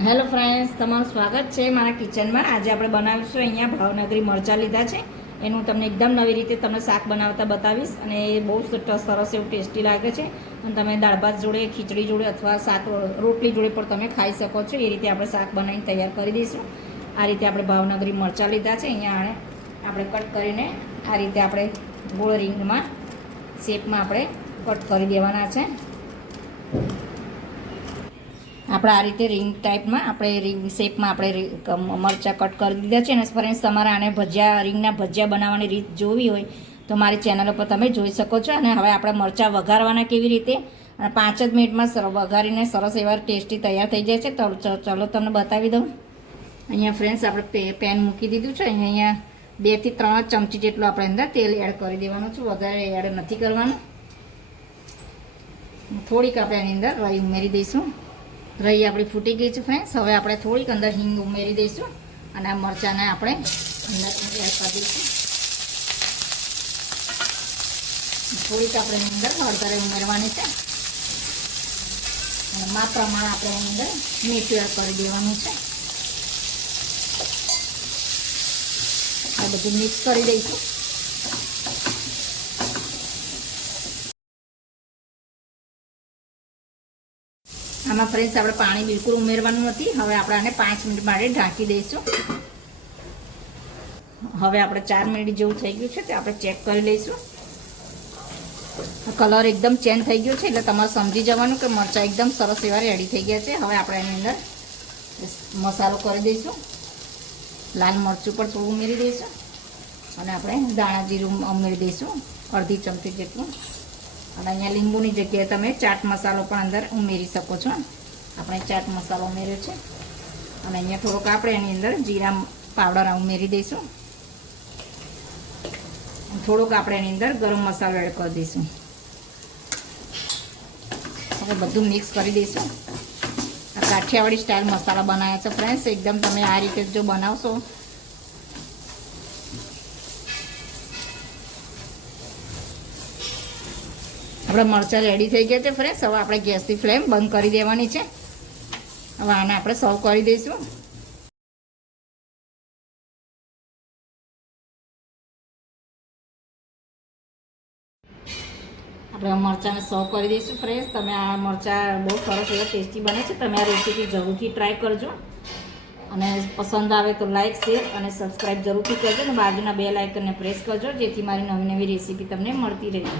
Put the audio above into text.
Hello friends તમારું સ્વાગત છે મારા કિચનમાં આજે આપણે બનાવીશું અહીંયા ભાવનગરી મરચાં લીધા છે. એનું તમને એકદમ નવી રીતે તમને શાક બનાવતા બતાવીશ અને એ બહુ સરસ એવું ટેસ્ટી લાગે છે. અને તમે દાળ ભાત જોડે, ખીચડી જોડે અથવા શાક રોટલી જોડે પણ તમે ખાઈ શકો છો. એ રીતે આપણે શાક બનાવીને તૈયાર કરી દઈશું. આ રીતે આપણે ભાવનગરી મરચાં લીધા છે. અહીંયા આણે આપણે કટ કરીને આ રીતે આપણે ગોળ રીંગમાં શેપમાં આપણે કટ કરી દેવાના છે. આપણે આ રીતે રિંગ ટાઈપમાં આપણે રિંગ શેપમાં આપણે મરચાં કટ કરી દીધા છે. અને ફ્રેન્ડ્સ તમારે આને ભજીયા રિંગના ભજીયા બનાવવાની રીત જોવી હોય તો મારી ચેનલ ઉપર તમે જોઈ શકો છો. અને હવે આપણે મરચાં વઘારવાના કેવી રીતે? અને પાંચ જ મિનિટમાં વઘારીને સરસ એવા ટેસ્ટી તૈયાર થઈ જાય છે. તો ચલો તમને બતાવી દઉં. અહીંયા ફ્રેન્ડ્સ આપણે પેન મૂકી દીધું છે. અહીંયા અહીંયા બેથી ત્રણ ચમચી જેટલું આપણે અંદર તેલ એડ કરી દેવાનું છે. વધારે એડ નથી કરવાનું. થોડીક આપણે એની અંદર રાઈ ઉમેરી દઈશું. રહી આપણી ફૂટી ગઈ છે ફ્રેન્ડ્સ હવે આપણે થોડીક અંદર હિંગ ઉમેરી દઈશું અને આ મરચાંને આપણે અંદર દઈશું. થોડીક આપણે અંદર હળદરે ઉમેરવાની છે. અને માપ પ્રમાણે આપણે અંદર મીઠું એડ કરી દેવાનું છે. આ બધું મિક્સ કરી દઈશું. આમાં ફ્રેન્ડ્સ, આપણે પાણી બિલકુલ ઉમેરવાનું નથી. હવે આપણે આને પાંચ મિનિટ માટે ઢાંકી દઈશું. હવે આપણે ચાર મિનિટ જેવું થઈ ગયું છે તે આપણે ચેક કરી લઈશું. કલર એકદમ ચેન્જ થઈ ગયો છે, એટલે તમારે સમજી જવાનું કે મરચાં એકદમ સરસ એવા રેડી થઈ ગયા છે. હવે આપણે એની અંદર મસાલો કરી દઈશું. લાલ મરચું પણ થોડું ઉમેરી દઈશું. અને આપણે દાણા જીરું ઉમેરી દઈશું, અડધી ચમચી જેટલું. અને અહીંયા લીંબુની જગ્યાએ તમે ચાટ મસાલો પણ અંદર ઉમેરી શકો છો. આપણે ચાટ મસાલો ઉમેર્યો છે. અને અહીંયા થોડોક આપણે એની અંદર જીરા પાવડર ઉમેરી દઈશું. થોડોક આપણે એની અંદર ગરમ મસાલો એડ કરી દઈશું. હવે બધું મિક્સ કરી દઈશું. કાઠિયાવાડી સ્ટાઇલ મસાલા બનાવ્યા છે ફ્રેન્ડ્સ એકદમ તમે આ રીતે જો બનાવશો આપણા મરચાં રેડી થઈ ગયા છે ફ્રેન્ડ્સ હવે આપણે ગેસની ફ્લેમ બંધ કરી દેવાની છે. હવે આને આપણે સર્વ કરી દઈશું. આપણે મરચાંને સર્વ કરી દઈશું ફ્રેન્ડ્સ તમે આ મરચાં બહુ સરસ એવા ટેસ્ટી બને છે. તમે આ રેસીપી જરૂરથી ટ્રાય કરજો. અને પસંદ આવે તો લાઇક શેર અને સબસ્ક્રાઈબ જરૂરથી કરજો. અને બાજુના બે લાઇકનને પ્રેસ કરજો, જેથી મારી નવી નવી રેસીપી તમને મળતી રહે.